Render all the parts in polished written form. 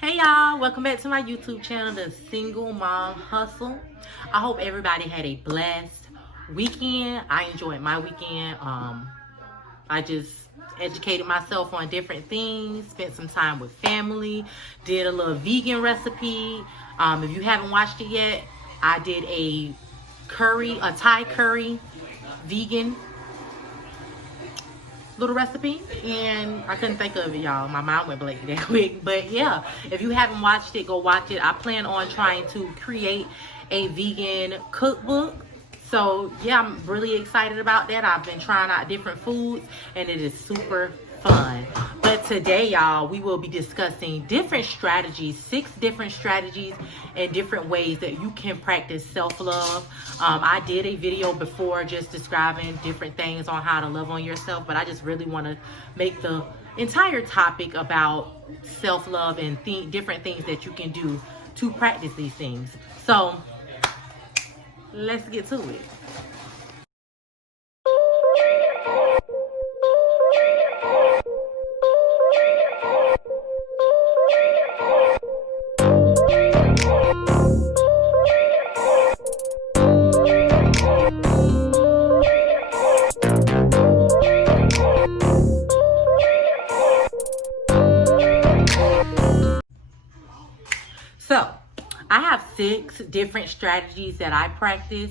Hey y'all, welcome back to my YouTube channel, The Single Mom Hustle. I hope everybody had a blessed weekend. I enjoyed my weekend. I just educated myself on different things, spent some time with family, did a little vegan recipe. If you haven't watched it yet, I did a Thai curry vegan little recipe, and I couldn't think of it, y'all. My mind went blank that quick. But yeah, if you haven't watched it, go watch it. I plan on trying to create a vegan cookbook. So yeah, I'm really excited about that. I've been trying out different foods and it is super fun. But today, y'all, we will be discussing different strategies, 6 different strategies and different ways that you can practice self-love. I did a video before just describing different things on how to love on yourself, but I just really want to make the entire topic about self-love and different things that you can do to practice these things. So let's get to it. So I have 6 different strategies that I practice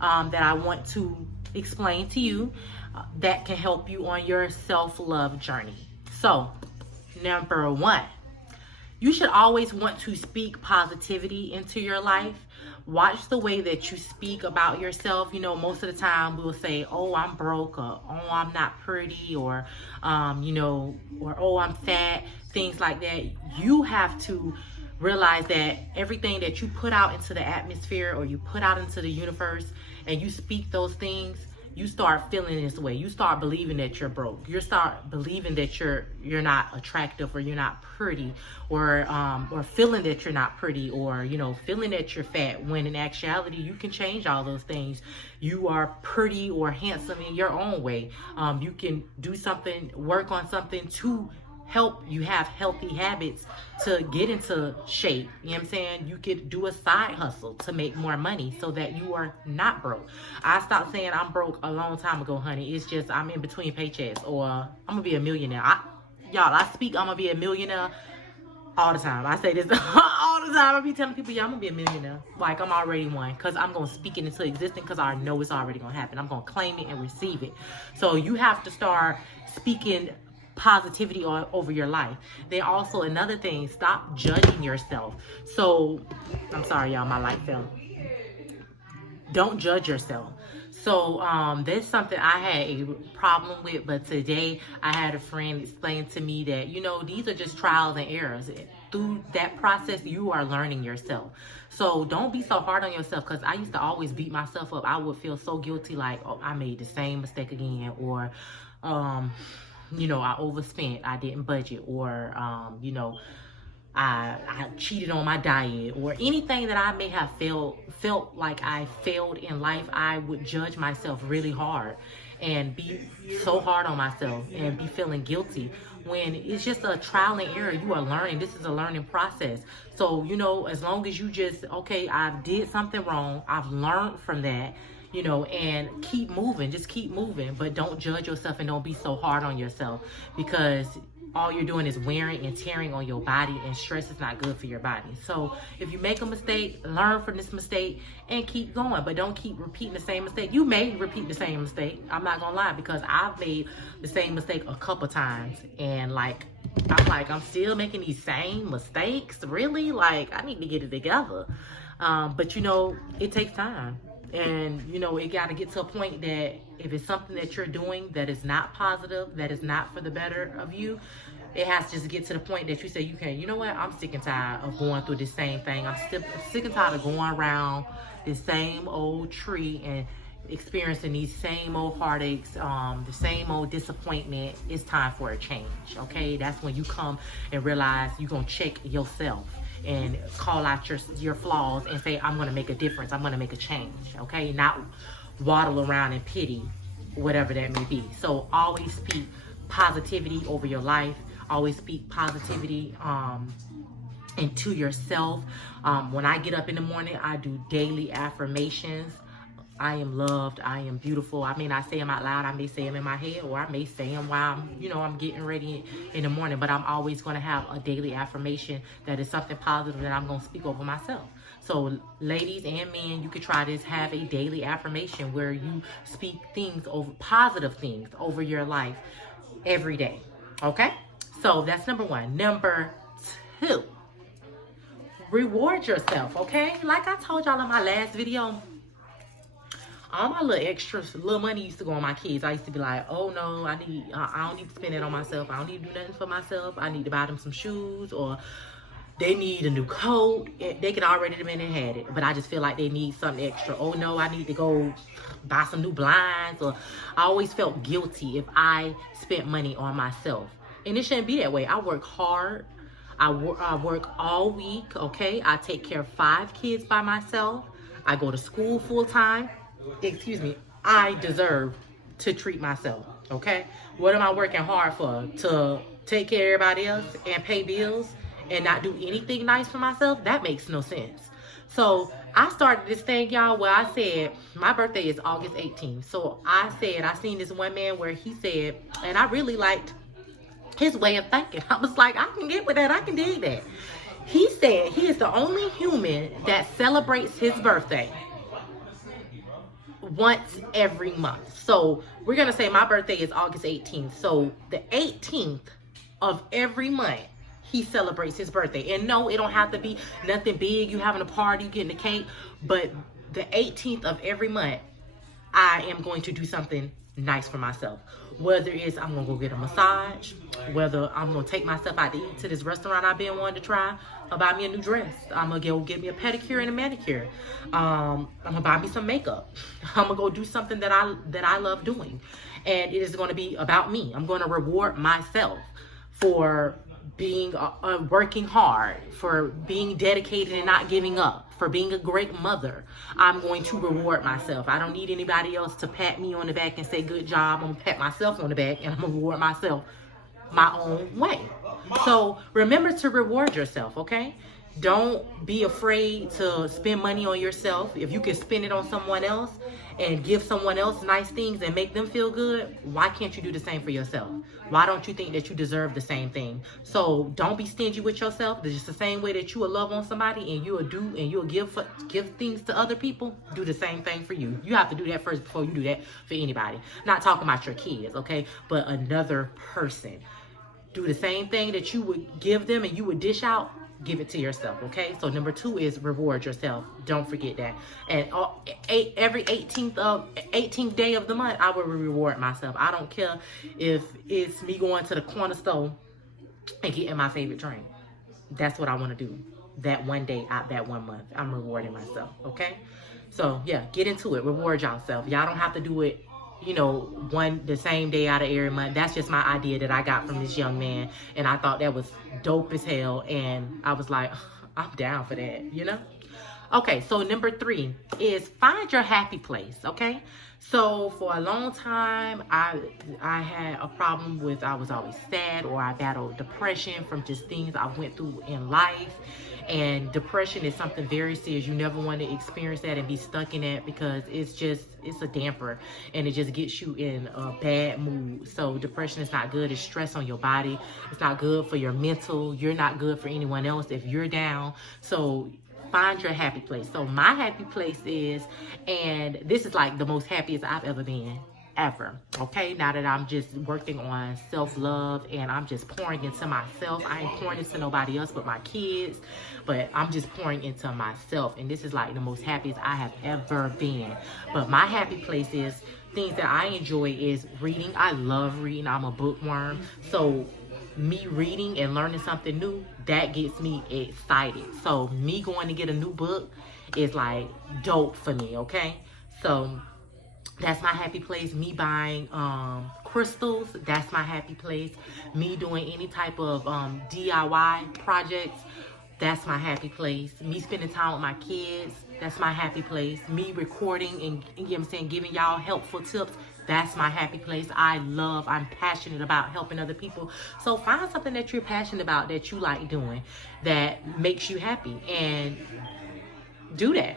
that I want to explain to you that can help you on your self-love journey. So number 1, you should always want to speak positivity into your life. Watch the way that you speak about yourself. You know, most of the time we'll say, oh, I'm broke, or oh, I'm not pretty, or, or oh, I'm fat, things like that. You have to realize that everything that you put out into the atmosphere or you put out into the universe and you speak those things, you start feeling this way. You start believing that you're broke. You start believing that you're not attractive, or you're not pretty, or feeling that you're not pretty, or feeling that you're fat, when in actuality you can change all those things. You are pretty or handsome in your own way. You can do something, work on something to help you have healthy habits to get into shape. You know what I'm saying? You could do a side hustle to make more money so that you are not broke. I stopped saying I'm broke a long time ago, honey. It's just I'm in between paychecks, or I'm gonna be a millionaire. I speak I'm gonna be a millionaire all the time. I say this all the time. I be telling people, yeah, I'm gonna be a millionaire. Like I'm already one, because I'm gonna speak it into existence, because I know it's already gonna happen. I'm gonna claim it and receive it. So you have to start speaking positivity over your life. Then also another thing, stop judging yourself. So I'm sorry, y'all, my light fell. Don't judge yourself. So that's something I had a problem with, but today I had a friend explain to me that, these are just trials and errors. Through that process, you are learning yourself. So don't be so hard on yourself, because I used to always beat myself up. I would feel so guilty, like, oh, I made the same mistake again, or I overspent, I didn't budget, or I cheated on my diet, or anything that I may have felt like I failed in life. I would judge myself really hard and be so hard on myself and be feeling guilty, when it's just a trial and error. You are learning. This is a learning process. So, as long as you just, okay, I did something wrong, I've learned from that, and keep moving, just keep moving, but don't judge yourself and don't be so hard on yourself, because all you're doing is wearing and tearing on your body, and stress is not good for your body. So if you make a mistake, learn from this mistake and keep going, but don't keep repeating the same mistake. You may repeat the same mistake, I'm not gonna lie, because I've made the same mistake a couple times, and I'm still making these same mistakes, really? Like, I need to get it together. But it takes time. And it got to get to a point that if it's something that you're doing that is not positive, that is not for the better of you, it has to just get to the point that you say, you know what, I'm sick and tired of going through the same thing. I'm sick and tired of going around the same old tree and experiencing these same old heartaches, the same old disappointment. It's time for a change, okay? That's when you come and realize you're going to check yourself and call out your flaws and say, I'm going to make a difference. I'm going to make a change, okay? Not waddle around in pity, whatever that may be. So always speak positivity over your life. Always speak positivity and to yourself. When I get up in the morning, I do daily affirmations. I am loved. I am beautiful. I may not say them out loud. I may say them in my head, or I may say them while I'm getting ready in the morning. But I'm always going to have a daily affirmation that is something positive that I'm going to speak over myself. So ladies and men, you could try this. Have a daily affirmation where you speak positive things over your life every day. Okay? So that's number one. Number two, reward yourself. Okay? Like I told y'all in my last video, all my little money used to go on my kids. I used to be like, oh no, I don't need to spend it on myself. I don't need to do nothing for myself. I need to buy them some shoes, or they need a new coat. They could already have been and had it, but I just feel like they need something extra. Oh no, I need to go buy some new blinds. Or I always felt guilty if I spent money on myself. And it shouldn't be that way. I work hard. I work all week, okay? I take care of 5 kids by myself. I go to school full time. I deserve to treat myself, okay? What am I working hard for? To take care of everybody else and pay bills and not do anything nice for myself? That makes no sense. So I started this thing, y'all, where I said, my birthday is August 18th. So I seen this one man where he said, and I really liked his way of thinking. I was like, I can get with that. I can dig that. He said he is the only human that celebrates his birthday once every month. So we're going to say my birthday is August 18th. So the 18th of every month, he celebrates his birthday. And no, it don't have to be nothing big. You having a party, you getting a cake. But the 18th of every month, I am going to do something nice for myself. Whether it's I'm going to go get a massage, whether I'm going to take myself out to eat to this restaurant I've been wanting to try, or buy me a new dress. I'm going to go get me a pedicure and a manicure. I'm going to buy me some makeup. I'm going to go do something that I love doing. And it is going to be about me. I'm going to reward myself for being working hard, for being dedicated and not giving up, for being a great mother. I'm going to reward myself. I don't need anybody else to pat me on the back and say good job. I'm gonna pat myself on the back and I'm gonna reward myself my own way. So remember to reward yourself, okay? Don't be afraid to spend money on yourself. If you can spend it on someone else and give someone else nice things and make them feel good, why can't you do the same for yourself? Why don't you think that you deserve the same thing? So don't be stingy with yourself. It's just the same way that you will love on somebody and you'll give things to other people. Do the same thing for you. You have to do that first before you do that for anybody. Not talking about your kids, okay? But another person. Do the same thing that you would give them and you would dish out. Give it to yourself, okay? So number 2 is reward yourself. Don't forget that. And every 18th day of the month, I will reward myself. I don't care if it's me going to the corner store and getting my favorite drink. That's what I want to do. That one day out that 1 month, I'm rewarding myself, okay? So yeah, get into it. Reward yourself. Y'all don't have to do it, the same day out of every month. That's just my idea that I got from this young man. And I thought that was dope as hell. And I was like, I'm down for that, Okay, so number 3 is find your happy place, okay? So for a long time, I had a problem with, I was always sad, or I battled depression from just things I went through in life. And depression is something very serious. You never want to experience that and be stuck in that, because it's a damper and it just gets you in a bad mood. So depression is not good. It's stress on your body. It's not good for your mental. You're not good for anyone else if you're down. So find your happy place. So my happy place is, and this is like the most happiest I've ever been. Ever. Okay, now that I'm just working on self-love and I'm just pouring into myself. I ain't pouring into nobody else but my kids, but I'm just pouring into myself, and this is like the most happiest I have ever been. But my happy place is things that I enjoy is reading. I love reading. I'm a bookworm. So me reading and learning something new, that gets me excited. So me going to get a new book is like dope for me, okay? So that's my happy place. Me buying crystals, that's my happy place. Me doing any type of DIY projects, that's my happy place. Me spending time with my kids, that's my happy place. Me recording and giving y'all helpful tips, That's my happy place. I'm passionate about helping other people. So find something that you're passionate about, that you like doing, that makes you happy, and do that.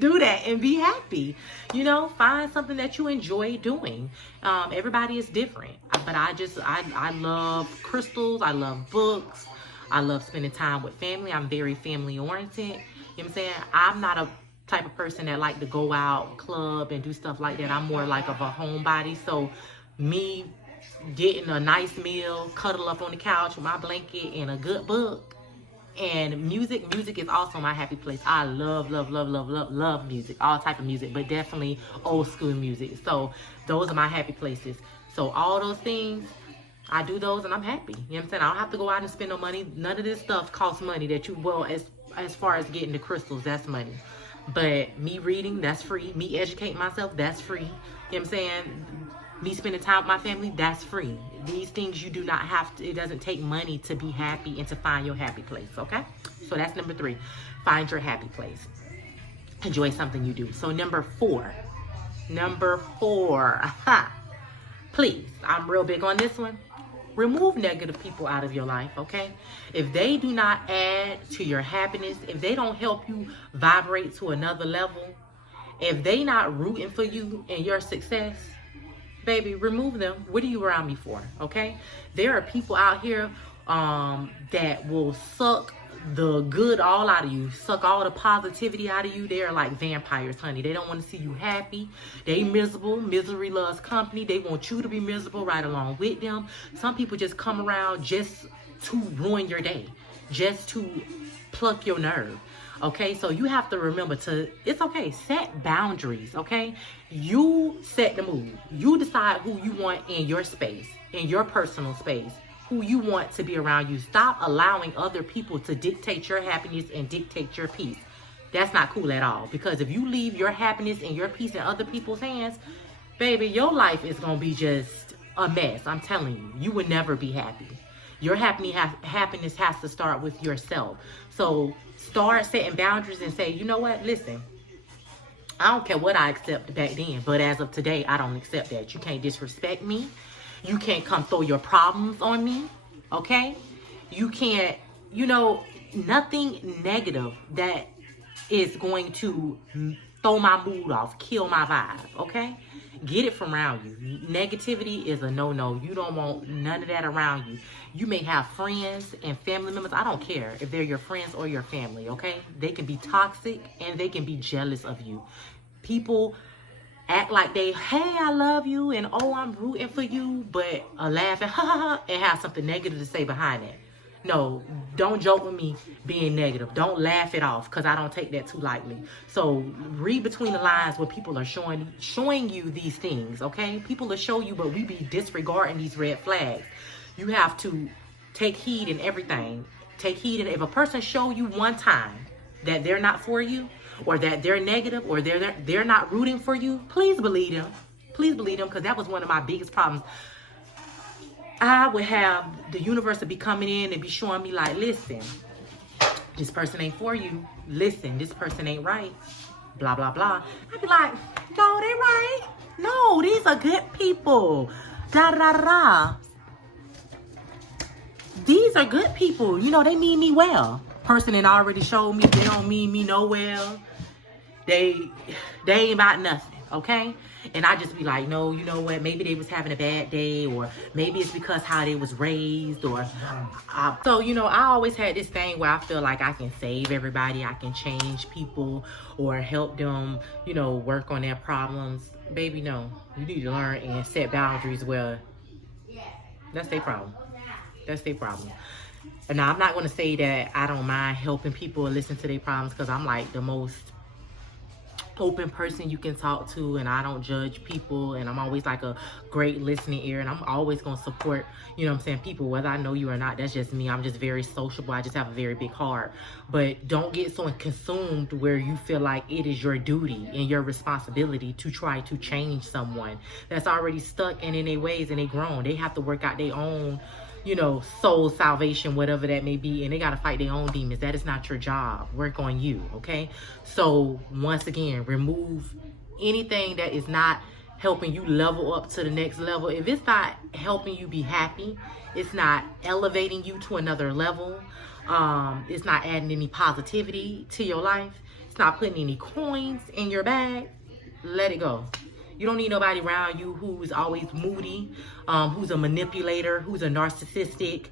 Do that and be happy. You know, find something that you enjoy doing. Everybody is different, but I love crystals. I love books. I love spending time with family. I'm very family oriented. You know what I'm saying? I'm not a type of person that like to go out, club, and do stuff like that. I'm more like of a homebody. So me getting a nice meal, cuddle up on the couch with my blanket and a good book, and music is also my happy place. I love music, all type of music, but definitely old school music. So those are my happy places. So all those things, I do those and I'm happy. You know what I'm saying? I don't have to go out and spend no money. None of this stuff costs money that you, well, as far as getting the crystals, that's money. But me reading, that's free. Me educating myself, that's free. You know what I'm saying? Me spending time with my family, that's free. These things you do not have to, it doesn't take money to be happy and to find your happy place, okay? So that's number 3. Find your happy place. Enjoy something you do. So number 4. Please, I'm real big on this one. Remove negative people out of your life, okay? If they do not add to your happiness, if they don't help you vibrate to another level, if they not rooting for you and your success, baby, remove them. What are you around me for, okay? There are people out here that will suck the good all out of you, suck all the positivity out of you. They're like vampires, honey. They don't want to see you happy. They miserable. Misery loves company. They want you to be miserable right along with them. Some people just come around just to ruin your day, just to pluck your nerve. Okay, so you have to remember it's okay, set boundaries, okay? You set the mood. You decide who you want in your space, in your personal space, who you want to be around you. Stop allowing other people to dictate your happiness and dictate your peace. That's not cool at all, because if you leave your happiness and your peace in other people's hands, baby, your life is going to be just a mess. I'm telling you, you would never be happy. Your happiness has to start with yourself. So start setting boundaries and say, you know what, listen, I don't care what I accepted back then, but as of today, I don't accept that. You can't disrespect me. You can't come throw your problems on me, okay? You can't, nothing negative that is going to throw my mood off, kill my vibe, okay? Get it from around you. Negativity is a no-no. You don't want none of that around you. You may have friends and family members. I don't care if they're your friends or your family, okay? They can be toxic and they can be jealous of you. People act like hey, I love you, and oh, I'm rooting for you, but laugh and ha ha ha and have something negative to say behind it. No, don't joke with me being negative. Don't laugh it off, because I don't take that too lightly. So read between the lines when people are showing you these things, okay? People will show you, but we be disregarding these red flags. You have to take heed in everything. Take heed, and if a person show you one time that they're not for you, or that they're negative, or they're not rooting for you, please believe them. Please believe them, because that was one of my biggest problems. I would have the universe to be coming in and be showing me like, listen, this person ain't for you. Listen, this person ain't right. Blah, blah, blah. I'd be like, no, they right. No, these are good people. Da, da, da, da. These are good people. They mean me well. Person that already showed me they don't mean me no well. They ain't about nothing, okay? And I just be like, no, you know what? Maybe they was having a bad day, or maybe it's because how they was raised, or so I always had this thing where I feel like I can save everybody, I can change people, or help them, work on their problems. Baby, no, you need to learn and set boundaries. Well, that's their problem. That's their problem. And now I'm not going to say that I don't mind helping people listen to their problems, because I'm like the most open person you can talk to, and I don't judge people, and I'm always like a great listening ear, and I'm always going to support, people, whether I know you or not. That's just me. I'm just very sociable. I just have a very big heart. But don't get so consumed where you feel like it is your duty and your responsibility to try to change someone that's already stuck in their ways and they grown. They have to work out their own soul salvation, whatever that may be, and they got to fight their own demons. That is not your job. Work on you, okay? So once again, remove anything that is not helping you level up to the next level, if it's not helping you be happy, it's not elevating you to another level, it's not adding any positivity to your life, it's not putting any coins in your bag, let it go. You don't need nobody around you who's always moody, who's a manipulator, who's a narcissistic,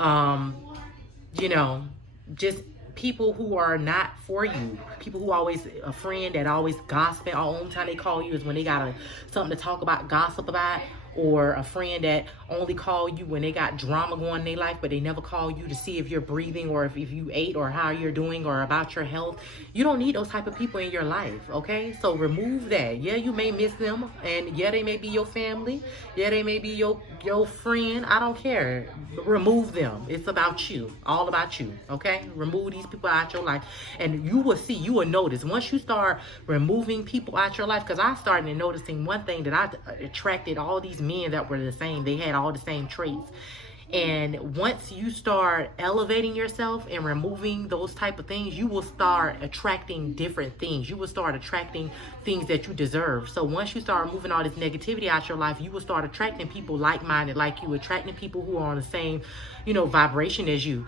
you know, just people who are not for you. People who always, a friend that always gossiping. All the only time they call you is when they got something to talk about, gossip about. Or a friend that only call you when they got drama going in their life, but they never call you to see if you're breathing or if you ate or how you're doing or about your health. You don't need those type of people in your life, okay? So remove that. Yeah, you may miss them, and yeah, they may be your family. Yeah, they may be your friend. I don't care. Remove them. It's about you. All about you, okay? Remove these people out your life, and you will see, you will notice once you start removing people out your life, because I started noticing one thing, that I attracted all these men that were the same. They had all the same traits. And once you start elevating yourself and removing those type of things, you will start attracting different things. You will start attracting things that you deserve. So once you start removing all this negativity out your life, you will start attracting people like-minded like you, attracting people who are on the same, you know, vibration as you.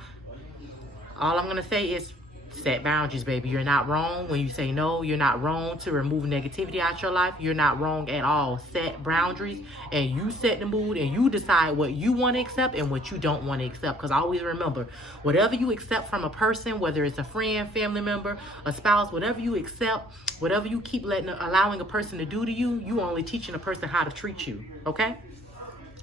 All I'm going to say is set boundaries, baby. You're not wrong when you say no. You're not wrong to remove negativity out your life. You're not wrong at all. Set boundaries, and you set the mood, and you decide what you want to accept and what you don't want to accept. Because always remember, whatever you accept from a person, whether it's a friend, family member, a spouse, whatever you accept, whatever you keep allowing a person to do to you, you only teaching a person how to treat you. Okay?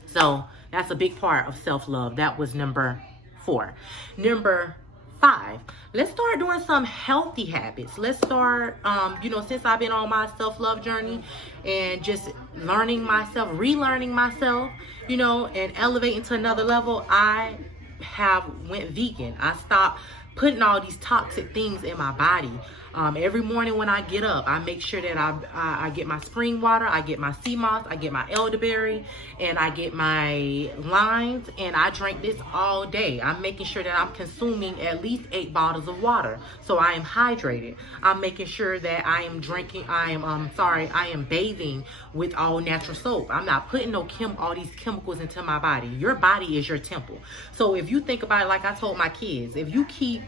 So that's a big part of self-love. That was number 4. Number 5, let's start doing some healthy habits. Let's start, you know, since I've been on my self-love journey and just learning myself, relearning myself, you know, and elevating to another level, I have went vegan. I stopped putting all these toxic things in my body. Every morning when I get up, I make sure that I get my spring water, I get my sea moss, I get my elderberry, and I get my limes, and I drink this all day. I'm making sure that I'm consuming at least 8 bottles of water, so I am hydrated. I'm making sure that I am bathing with all natural soap. I'm not putting all these chemicals into my body. Your body is your temple. So if you think about it, like I told my kids, if you keep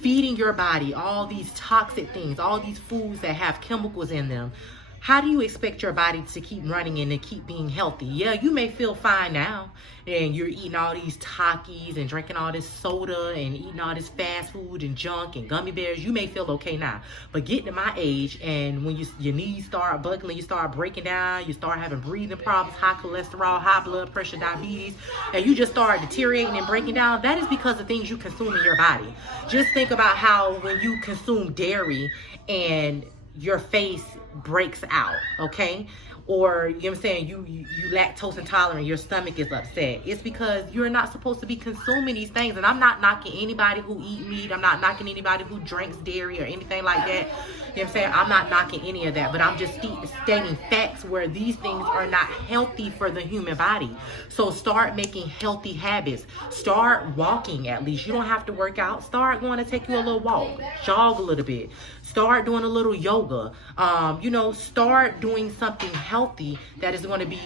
feeding your body all these toxic things, all these foods that have chemicals in them, how do you expect your body to keep running and to keep being healthy? Yeah, you may feel fine now, and you're eating all these Takis and drinking all this soda and eating all this fast food and junk and gummy bears. You may feel okay now, but getting to my age, and when your knees start buckling, you start breaking down, you start having breathing problems, high cholesterol, high blood pressure, diabetes, and you just start deteriorating and breaking down, that is because of things you consume in your body. Just think about how when you consume dairy and your face breaks out, okay? Or, you know what I'm saying, you lactose intolerant, your stomach is upset. It's because you're not supposed to be consuming these things. And I'm not knocking anybody who eat meat. I'm not knocking anybody who drinks dairy or anything like that. You know what I'm saying? I'm not knocking any of that. But I'm just stating facts where these things are not healthy for the human body. So start making healthy habits. Start walking at least. You don't have to work out. Start going to take you a little walk. Jog a little bit. Start doing a little yoga. You know, start doing something healthy that is going to be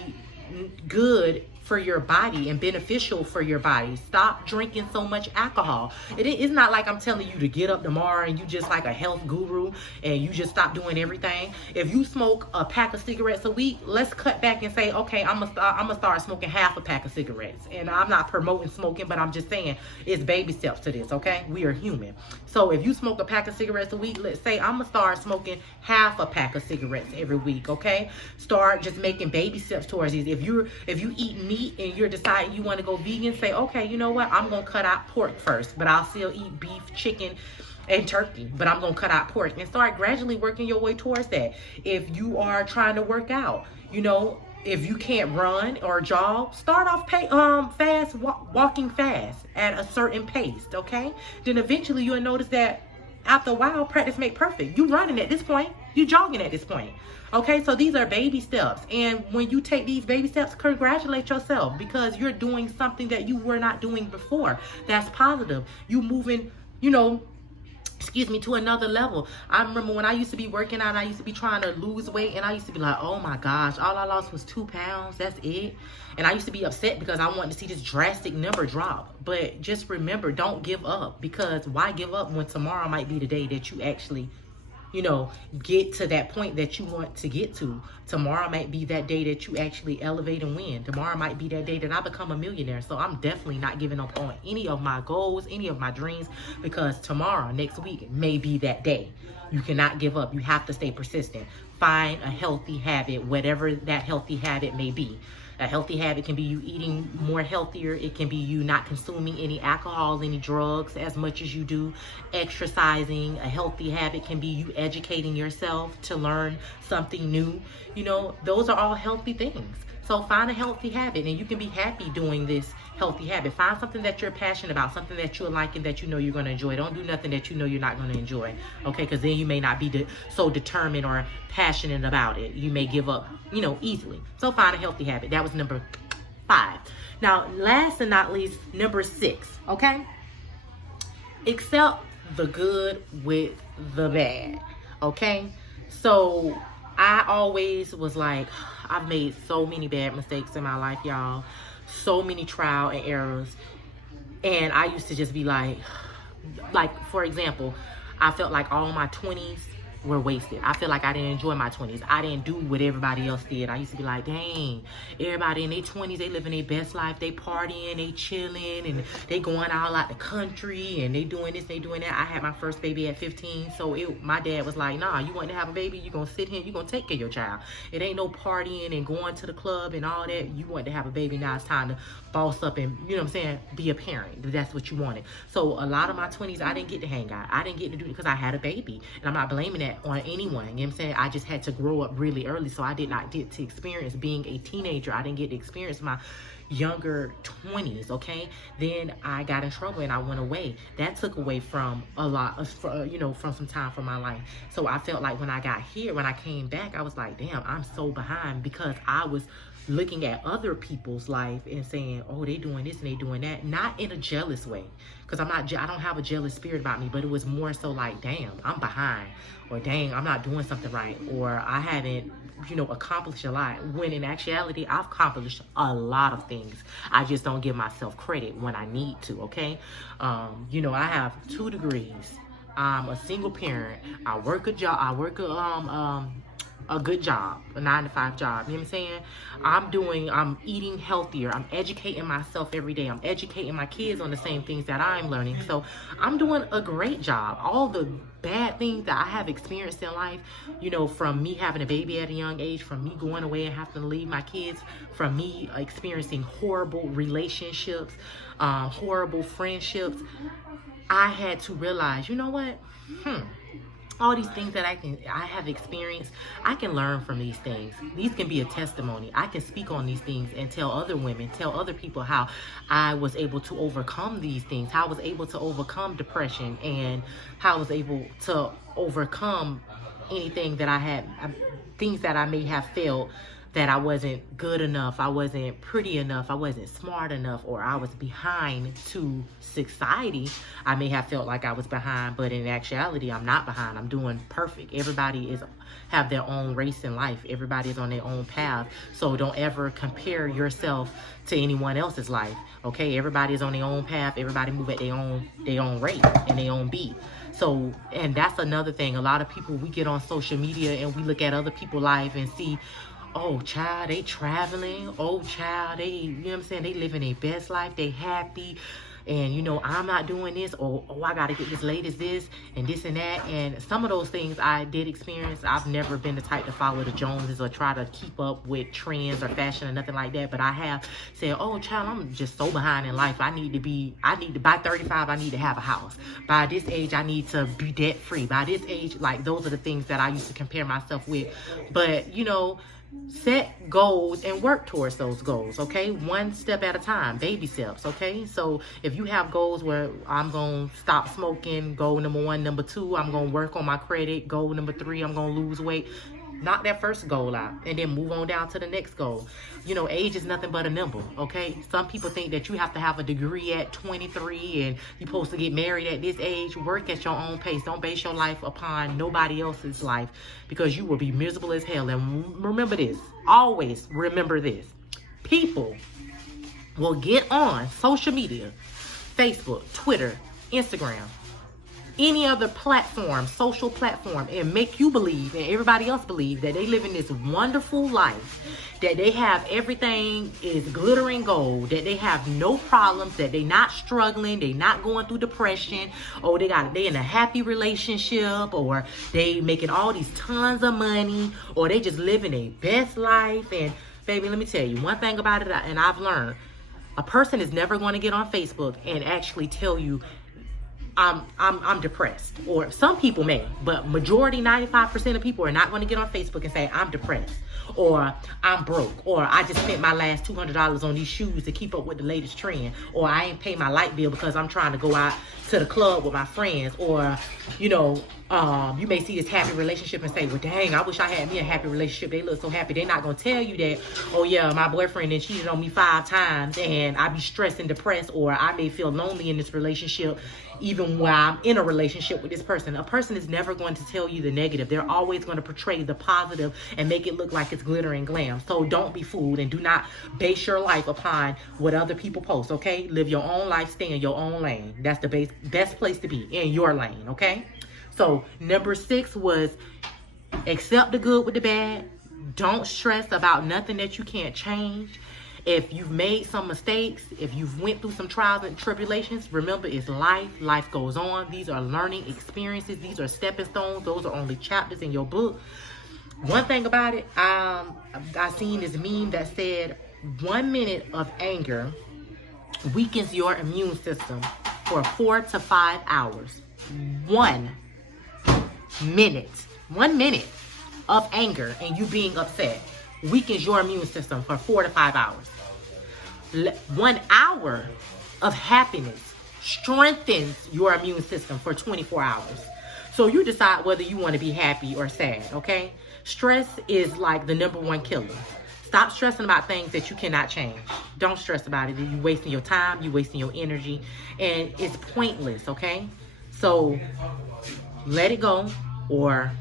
good for your body and beneficial for your body. Stop drinking so much alcohol. It's not like I'm telling you to get up tomorrow and you just like a health guru and you just stop doing everything. If you smoke a pack of cigarettes a week, let's cut back and say, okay, I'm gonna start smoking half a pack of cigarettes. And I'm not promoting smoking, but I'm just saying it's baby steps to this, okay? We are human. So if you smoke a pack of cigarettes a week, let's say I'm gonna start smoking half a pack of cigarettes every week, okay? Start just making baby steps towards these. If you eat meat and you're deciding you want to go vegan, say, okay, you know what, I'm gonna cut out pork first, but I'll still eat beef, chicken, and turkey, but I'm gonna cut out pork, and start gradually working your way towards that. If you are trying to work out, you know, if you can't run or jog, start off walking fast at a certain pace, okay? Then eventually you'll notice that after a while, practice make perfect. You running at this point, you jogging at this point. Okay, so these are baby steps. And when you take these baby steps, congratulate yourself, because you're doing something that you were not doing before. That's positive. You moving, you know, excuse me, to another level. I remember when I used to be working out, I used to be trying to lose weight, and I used to be like, oh my gosh, all I lost was 2 pounds, that's it. And I used to be upset because I wanted to see this drastic number drop. But just remember, don't give up, because why give up when tomorrow might be the day that you actually, you know, get to that point that you want to get to. Tomorrow might be that day that you actually elevate and win. Tomorrow might be that day that I become a millionaire. So I'm definitely not giving up on any of my goals, any of my dreams, because tomorrow, next week, may be that day. You cannot give up. You have to stay persistent. Find a healthy habit, whatever that healthy habit may be. A healthy habit can be you eating more healthier. It can be you not consuming any alcohol, any drugs as much as you do. Exercising. A healthy habit can be you educating yourself to learn something new. You know, those are all healthy things. So find a healthy habit, and you can be happy doing this healthy habit. Find something that you're passionate about, something that you're liking, that you know you're going to enjoy. Don't do nothing that you know you're not going to enjoy, okay? Because then you may not be so determined or passionate about it. You may give up, you know, easily. So find a healthy habit. That was number 5. Now, last and not least, number 6, okay? Accept the good with the bad, okay? So I always was like, I've made so many bad mistakes in my life, y'all. So many trial and errors. And I used to just be like, for example, I felt like all my 20s were wasted. I feel like I didn't enjoy my 20s. I didn't do what everybody else did. I used to be like, dang, everybody in their 20s, they living their best life. They partying, they chilling, and they going out the country, and they doing this, they doing that. I had my first baby at 15, so my dad was like, nah, you want to have a baby, you're going to sit here, you're going to take care of your child. It ain't no partying and going to the club and all that. You want to have a baby, now it's time to boss up and, you know what I'm saying, be a parent. That's what you wanted. So a lot of my 20s, I didn't get to hang out. I didn't get to do it because I had a baby. And I'm not blaming that on anyone. You know what I'm saying? I just had to grow up really early, so I did not get to experience being a teenager. I didn't get to experience my younger 20s, okay? Then I got in trouble and I went away. That took away from a lot of, from some time from my life. So I felt like when I got here, when I came back, I was like, damn, I'm so behind, because I was looking at other people's life and saying, oh, they doing this and they doing that. Not in a jealous way, because I don't have a jealous spirit about me, but it was more so like, damn, I'm behind, or dang, I'm not doing something right, or I haven't, accomplished a lot. When in actuality, I've accomplished a lot of things. I just don't give myself credit when I need to, okay? I have 2 degrees. I'm a single parent. I work a job. I work a good job, a 9-to-5 job. You know what I'm saying? I'm eating healthier. I'm educating myself every day. I'm educating my kids on the same things that I'm learning. So I'm doing a great job. All the bad things that I have experienced in life, from me having a baby at a young age, from me going away and having to leave my kids, from me experiencing horrible relationships, horrible friendships, I had to realize, you know what? All these things that I have experienced, I can learn from these things. These can be a testimony. I can speak on these things and tell other women, tell other people how I was able to overcome these things, how I was able to overcome depression, and how I was able to overcome anything that I had, things that I may have felt that I wasn't good enough, I wasn't pretty enough, I wasn't smart enough, or I was behind to society. I may have felt like I was behind, but in actuality, I'm not behind. I'm doing perfect. Everybody have their own race in life. Everybody is on their own path. So don't ever compare yourself to anyone else's life. Okay, everybody is on their own path. Everybody move at their own rate and their own beat. So, and that's another thing. A lot of people, we get on social media and we look at other people's life and see, oh, child, they traveling. Oh, child, they, they living their best life. They happy. And, I'm not doing this. Or, oh, I got to get this latest this and this and that. And some of those things I did experience. I've never been the type to follow the Joneses or try to keep up with trends or fashion or nothing like that. But I have said, oh, child, I'm just so behind in life. I need to, by 35, I need to have a house. By this age, I need to be debt free. By this age, like, those are the things that I used to compare myself with. But, set goals and work towards those goals, okay? One step at a time, baby steps, okay? So if you have goals where I'm going to stop smoking, goal number 1, number 2, I'm going to work on my credit, goal number 3, I'm going to lose weight. Knock that first goal out and then move on down to the next goal. You know, age is nothing but a number, okay? Some people think that you have to have a degree at 23 and you're supposed to get married at this age. Work at your own pace. Don't base your life upon nobody else's life, because you will be miserable as hell. And remember this. Always remember this. People will get on social media, Facebook, Twitter, Instagram, any other platform, social platform, and make you believe and everybody else believe that they live in this wonderful life, that they have everything is glittering gold, that they have no problems, that they not struggling, they not going through depression, or they in a happy relationship, or they making all these tons of money, or they just living a best life. And baby, let me tell you one thing about it, and I've learned, a person is never going to get on Facebook and actually tell you, I'm depressed. Or some people may, but majority, 95% of people are not going to get on Facebook and say, I'm depressed, or I'm broke, or I just spent my last $200 on these shoes to keep up with the latest trend, or I ain't pay my light bill because I'm trying to go out to the club with my friends. Or, you know, you may see this happy relationship and say, well, dang, I wish I had me a happy relationship. They look so happy. They're not going to tell you that, oh yeah, my boyfriend then cheated on me 5 times and I be stressed and depressed, or I may feel lonely in this relationship even while I'm in a relationship with this person. A person is never going to tell you the negative. They're always going to portray the positive and make it look like it's glitter and glam. So don't be fooled, and do not base your life upon what other people post, okay? Live your own life, stay in your own lane. That's the best place to be, in your lane, okay? So number 6 was accept the good with the bad. Don't stress about nothing that you can't change. If you've made some mistakes, if you've went through some trials and tribulations, remember, it's life. Life goes on. These are learning experiences. These are stepping stones. Those are only chapters in your book. One thing about it, I seen this meme that said 1 minute of anger weakens your immune system for 4 to 5 hours. 1 minute of anger and you being upset weakens your immune system for 4 to 5 hours. 1 hour of happiness strengthens your immune system for 24 hours. So you decide whether you want to be happy or sad, okay? Stress is like the #1 killer. Stop stressing about things that you cannot change. Don't stress about it. You're wasting your time, you're wasting your energy, and it's pointless, okay? So let it go, or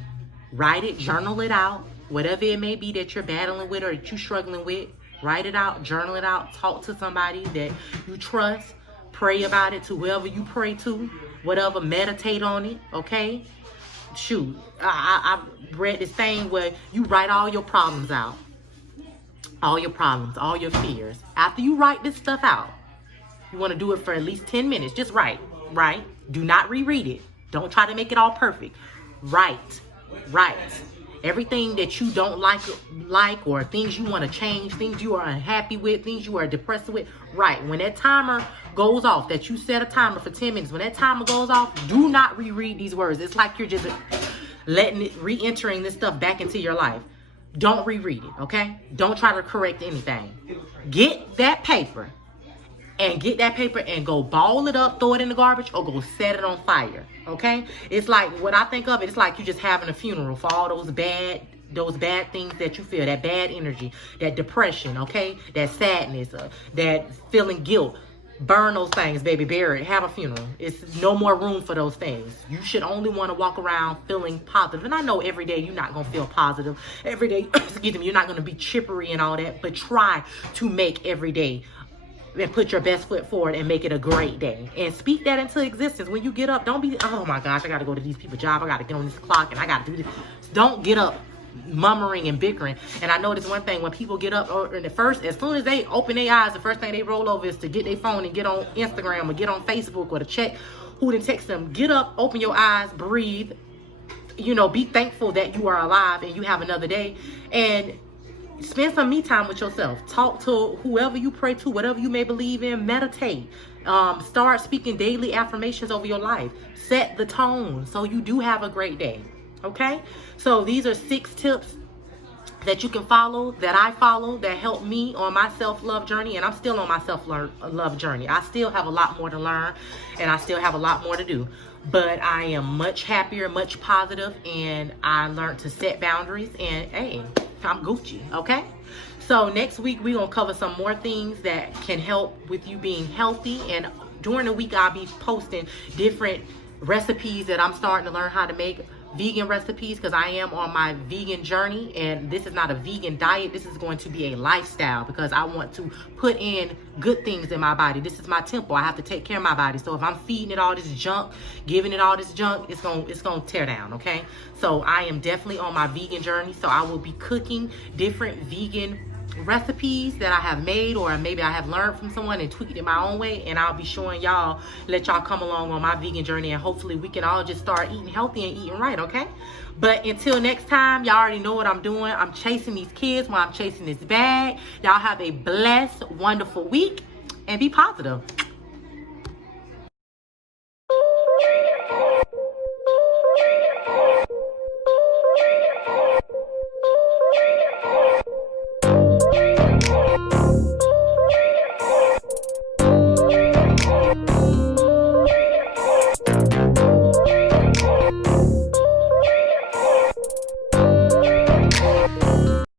write it, journal it out, whatever it may be that you're battling with or that you're struggling with. Write it out, journal it out, talk to somebody that you trust, pray about it to whoever you pray to, whatever, meditate on it, okay? Shoot, I read this thing where you write all your problems out, all your problems, all your fears. After you write this stuff out, you want to do it for at least 10 minutes. Just write. Do not reread it. Don't try to make it all perfect. Write. Everything that you don't like, or things you want to change, things you are unhappy with, things you are depressed with, right. When that timer goes off, that you set a timer for 10 minutes, when that timer goes off, do not reread these words. It's like you're just letting it, re-entering this stuff back into your life. Don't reread it, okay? Don't try to correct anything. Get that paper and go ball it up, throw it in the garbage, or go set it on fire, okay? It's like, what I think of it, it's like you just having a funeral for all those bad things that you feel, that bad energy, that depression, okay? That sadness, that feeling guilt. Burn those things, baby, bury it, have a funeral. It's no more room for those things. You should only want to walk around feeling positive. And I know every day you're not going to feel positive. Every day, excuse me, you're not going to be chippery and all that, but try to make every day and put your best foot forward and make it a great day. And speak that into existence. When you get up, don't be, oh my gosh, I got to go to these people's job. I got to get on this clock and I got to do this. Don't get up murmuring and bickering. And I noticed one thing, when people get up, or as soon as they open their eyes, the first thing they roll over is to get their phone and get on Instagram or get on Facebook or to check who didn't text them. Get up, open your eyes, breathe, be thankful that you are alive and you have another day, and spend some me time with yourself. Talk to whoever you pray to, whatever you may believe in. Meditate. Start speaking daily affirmations over your life. Set the tone so you do have a great day. Okay? So these are 6 tips that you can follow, that I follow, that helped me on my self-love journey. And I'm still on my self-love journey. I still have a lot more to learn, and I still have a lot more to do. But I am much happier, much positive, and I learned to set boundaries. And hey, I'm Gucci, okay? So next week, we're going to cover some more things that can help with you being healthy. And during the week, I'll be posting different recipes that I'm starting to learn how to make, vegan recipes, because I am on my vegan journey. And this is not a vegan diet. This is going to be a lifestyle, because I want to put in good things in my body. This is my temple. I have to take care of my body. So if I'm feeding it all this junk, giving it all this junk, it's gonna tear down, okay? So I am definitely on my vegan journey. So I will be cooking different vegan recipes that I have made, or maybe I have learned from someone and tweaked it my own way, and I'll be showing y'all, let y'all come along on my vegan journey, and hopefully we can all just start eating healthy and eating right, okay? But until next time, y'all already know what I'm doing. I'm chasing these kids while I'm chasing this bag. Y'all have a blessed, wonderful week, and be positive.